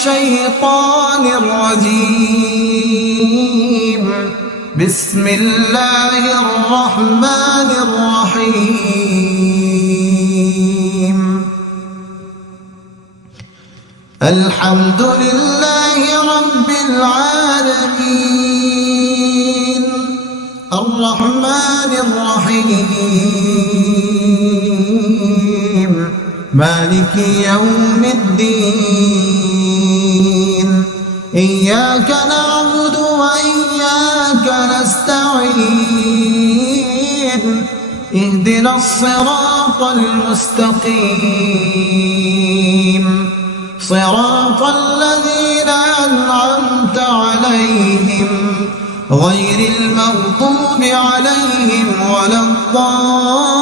الشيطان الرجيم. بسم الله الرحمن الرحيم. الحمد لله رب العالمين الرحمن الرحيم مالك يوم الدين. إياك نعبد وإياك نستعين. اهدنا الصراط المستقيم صراط الذين أنعمت عليهم غير المغضوب عليهم ولا الضالين.